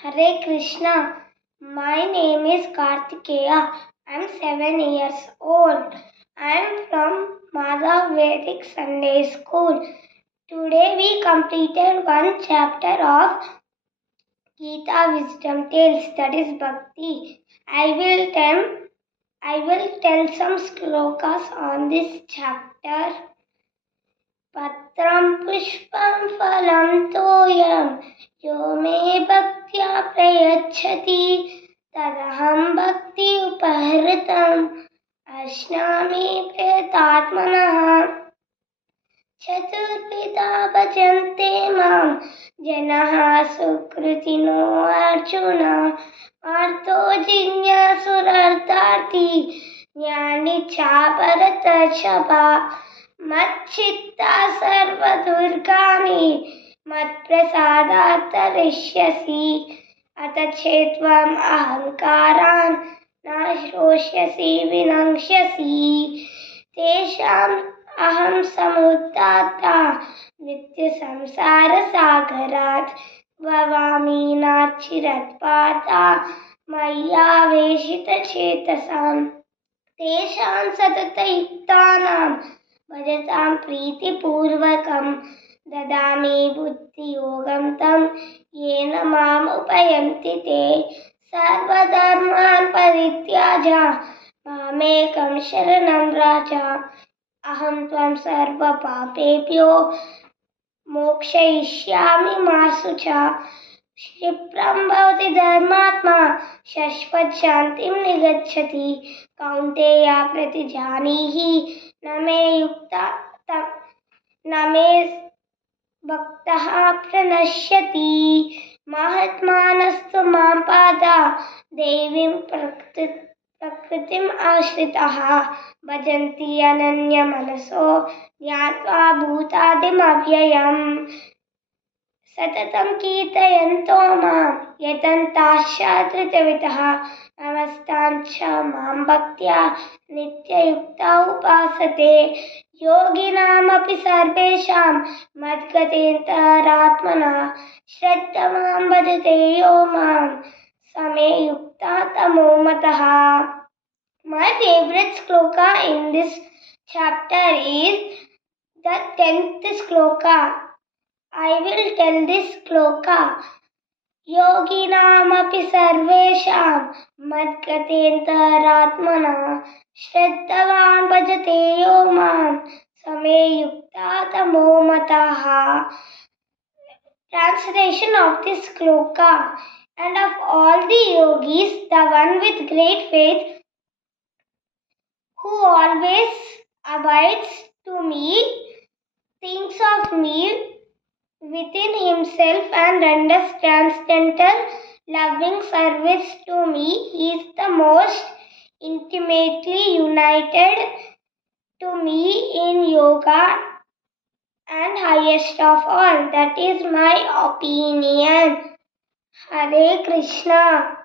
Hare Krishna. My name is Kartikeya. I'm 7 years old. I'm from Madhav Vedic Sunday School. Today we completed one chapter of Gita Wisdom Tales, that is Bhakti. I will tell some slokas on this chapter. Patram pushpam phalam toyam yo me bhaktya prayachati tadaham bhakti upahritam ashnami pretatmanah चतुर्विधा भजन्ते मां जनाः सुकृतिनो अर्जुन पार्थो जिज्ञासुरर्तार्थी ज्ञानी च भरतर्षभा मच्चित्ता सर्वदुर्गाणि मत्प्रसादात् तरिष्यसि अथ चेत्त्वम् अहङ्कारान् न श्रोष्यसि विनङ्क्ष्यसि तेषाम् अहं समुत्थाता नित्यसंसारसागरात् भवामि नाचिरत्पाता मय्यावेशितचेतसाम् तेषां सततयुक्तानां भजतां प्रीतिपूर्वकं ददामि बुद्धियोगं तं येन माम् उपयन्ति ते सर्वधर्मान् परित्याज्य मामेकं शरणं व्रज अहं त्वं सर्वपापेभ्यो मोक्षयिष्यामि मा शुचा क्षिप्रं भवति धर्मात्मा शाश्वतशान्तिं निगच्छति कौन्तेय प्रतिजानीहि न मे भक्तः प्रणश्यति महात्मानस्तु मां पादा देवीं प्रकृतिम् आश्रिताः भजन्ति अनन्यमनसो ज्ञात्वा भूतादिमव्ययम् सततं कीर्तयन्तो मां यतन्ताश्च धृतवितः नमस्तां च मां भक्त्या नित्ययुक्ता उपासते योगिनामपि सर्वेषां मद्गतेऽन्तरात्मना श्रद्धमां भजते यो मां समे युक्ता तमो मतः. My favorite sloka in this chapter is the 10th sloka. I will tell this sloka. Yoginamapi sarvesham madgatendaratmana shraddhavan bhajate yo mam same yukta tamo mataha. Translation of this sloka. And of all the yogis, the one with great faith who always abides to me, thinks of me within himself and renders transcendental loving service to me, he is the most intimately united to me in yoga and highest of all. That is my opinion. Hare Krishna.